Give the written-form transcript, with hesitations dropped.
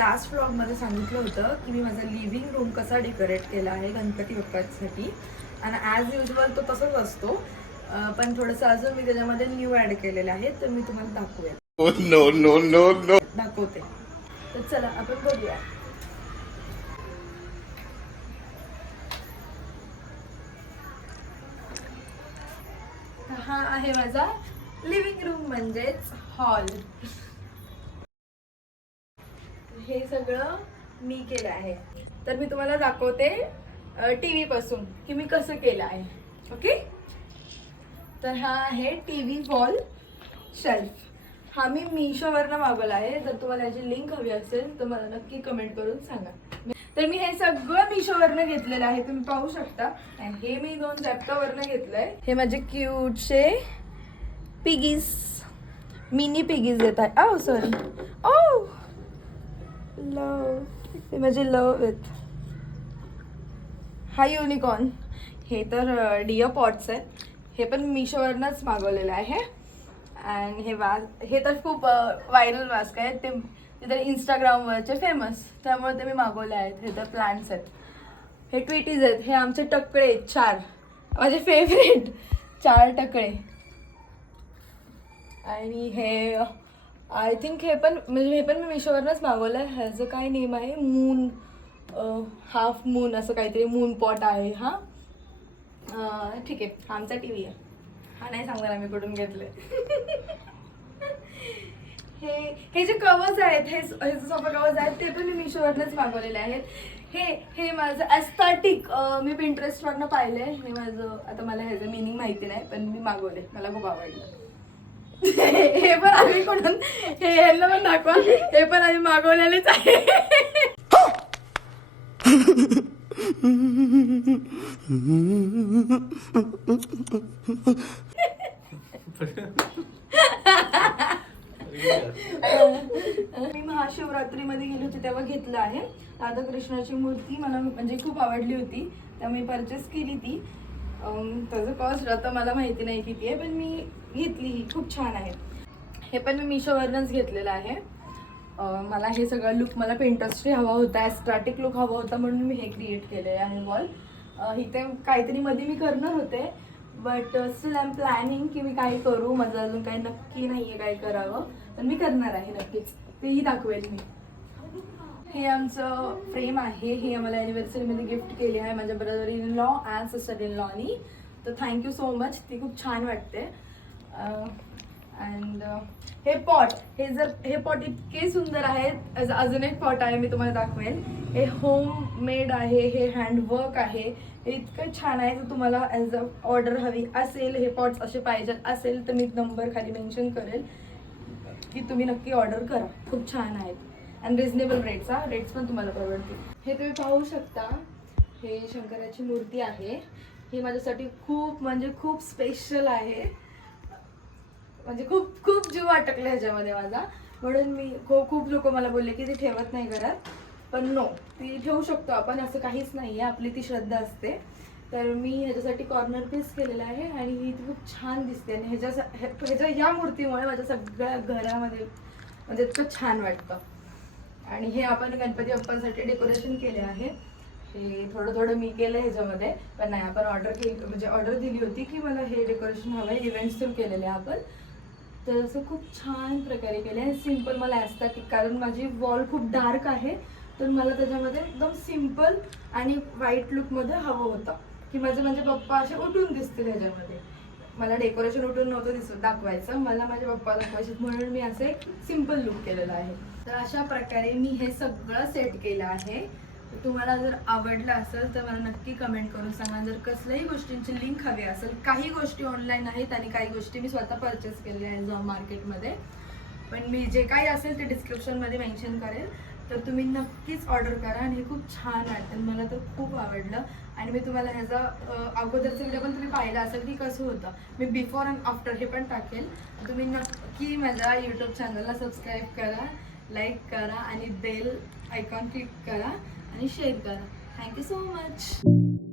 Last व्लॉगमध्ये सांगितलं होतं की मी माझा लिव्हिंग रूम कसा डेकोरेट केला आहे गणपती बाप्पासाठी. आणि ॲज युजल तो तसाच असतो, पण थोडंसं अजून मी त्याच्यामध्ये न्यू ॲड केलेलं आहे, तर मी तुम्हाला दाखवेल. नो नो नो नो दाखवते. तर चला आपण बघूया. हा आहे माझा लिव्हिंग रूम म्हणजेच हॉल. हे सगळं मी केलं आहे, तर मी तुम्हाला दाखवते टीव्ही पासून की मी कसं केलं आहे. ओके, तर हा आहे टीव्ही वॉल शेल्फ. हा मी मीशोवरनं मागवला आहे. जर तुम्हाला याची लिंक हवी असेल तर मला नक्की कमेंट करून सांगा. तर मी हे सगळं मीशोवरनं घेतलेलं आहे, तुम्ही पाहू शकता. हे मी 2 झेप्टोवरनं घेतलंय. हे माझे क्यूटचे पिगीज, मिनी पिगीज येत आहे. ओ सॉरी, ओ लव, हे माझे लव विथ. हा युनिकॉर्न. हे तर डिअर पॉट्स आहेत. हे पण मीशोवरनंच मागवलेलं आहे. आणि हे तर खूप व्हायरल मास्क आहेत. ते तर इंस्टाग्रामवरचे फेमस, त्यामुळे ते मी मागवले आहेत. हे तर प्लांट्स आहेत. हे ट्विटीज आहेत. हे आमचे टकळे 4, माझे फेवरेट 4 टकळे. आणि हे आय थिंक हे पण मी मीशोवरनंच मागवलं आहे. ह्याचं काय नेम आहे, मून, हाफ मून असं काहीतरी, मून पॉट आहे हा. ठीक आहे, हा आमचा टी व्ही आहे. हा नाही सांगणार आम्ही कुठून घेतले. हे जे कवर्स आहेत, हे सोफा कवर्स आहेत, ते पण मी मीशोवरनंच मागवलेले आहेत. हे माझं ॲस्थेटिक मी पिंटरेस्टवरनं पाहिलंय. हे माझं, आता मला ह्याचं मिनिंग माहिती नाही, पण मी मागवले, मला खूप आवडलं. हे पण आम्ही कुठून, हे ह्यांना पण दाखवा, हे पण आम्ही मागवलेलेच आहे. मी महाशिवरात्रीमध्ये गेली होती तेव्हा घेतलं आहे. राधाकृष्णाची मूर्ती मला म्हणजे खूप आवडली होती, त्यामुळे परचेस केली ती. त्याचं कॉस्ट आता मला माहिती नाही किती आहे, पण मी घेतली. ही खूप छान आहे. हे पण मी मीशोवरनंच घेतलेलं आहे. मला हे सगळं लुक, मला पेंटस्ट्री हवा होता, ॲस्ट्रॅटिक लुक हवा होता, म्हणून मी हे क्रिएट केलेलं आहे वॉल. इथे काहीतरी मध्ये मी करणार होते, but still I am planning की मी काय करू. माझं अजून काही नक्की नाही आहे काय करावं, पण मी करणार आहे नक्कीच. तेही दाखवेल मी. हे आमचं फ्रेम आहे. हे आम्हाला ॲनिव्हर्सरीमध्ये गिफ्ट केली आहे माझ्या brother in law and sister in लॉनी. तर थँक्यू सो मच, ती खूप छान वाटते. अँड हे पॉट, हे पॉट इतके सुंदर आहेत. अजून एक पॉट आहे, मी तुम्हाला दाखवेल. हे होम मेड आहे, हे हँडवर्क आहे. हे इतकं छान आहे. जर तुम्हाला ॲज अ ऑर्डर हवी असेल, हे पॉट्स असे पाहिजेत असेल, तर मी नंबर खाली मेन्शन करेल की तुम्ही नक्की ऑर्डर करा. खूप छान आहेत आणि रिजनेबल रेट्स पण तुम्हाला परवडतील. हे तुम्ही पाहू शकता. हे शंकराची मूर्ती आहे. ही माझ्यासाठी खूप म्हणजे खूप स्पेशल आहे. म्हणजे खूप खूप जीव अटकले ह्याच्यामध्ये माझा, म्हणून मी खूप लोक मला बोलले की ती ठेवत नाही घरात, पण नो, ती ठेवू शकतो आपण, असं काहीच नाही आहे. आपली ती श्रद्धा असते. तर मी ह्याच्यासाठी कॉर्नर पीस केलेला आहे आणि ही खूप छान दिसते. आणि ह्या मूर्तीमुळे माझ्या सगळ्या घरामध्ये म्हणजे इतकं छान वाटतं. आणि हे आपण गणपती बाप्पांसाठी डेकोरेशन केले आहे. हे थोडं मी केलं ह्याच्यामध्ये, पण नाही, आपण ऑर्डर दिली होती की मला हे डेकोरेशन हवं आहे, इव्हेंट्स थ्रू केलेले आपण. तर असं खूप छान प्रकारे केले आहे. सिम्पल मला ॲस्थेटिक, कारण माझी वॉल खूप डार्क आहे, तर मला त्याच्यामध्ये एकदम सिम्पल आणि व्हाईट लुकमध्ये हवं होतं की म्हणजे पप्पा असे उठून दिसतील ह्याच्यामध्ये. मला डेकोरेशन उठून नव्हतं दाखवायचं, मला माझे पप्पा दाखवायचे, म्हणून मी असं एक सिम्पल लुक केलेला आहे. तर अशा प्रकारे मी हे सगळं सेट केलं आहे. तुम्हाला जर आवडलं असेल तर मला नक्की कमेंट करून सांगा. जर कसल्याही गोष्टींची लिंक हवी असेल, काही गोष्टी ऑनलाईन आहेत आणि काही गोष्टी मी स्वतः परचेस केलेल्या आहेत जॉब मार्केटमध्ये, पण मी जे काही असेल ते डिस्क्रिप्शनमध्ये मेन्शन करेल. तर तुम्ही नक्कीच ऑर्डर करा. आणि हे खूप छान वाटतं, मला तर खूप आवडलं. आणि मी तुम्हाला ह्याचा अगोदरचा व्हिडिओ पण तुम्ही पाहिला असेल की कसं होतं. मी बिफोर अँड आफ्टर हे पण टाकेल. तुम्ही नक्की माझ्या यूट्यूब चॅनलला सबस्क्राईब करा, लाईक करा आणि बेल आयकॉन क्लिक करा आणि शेअर करा. Thank you so much.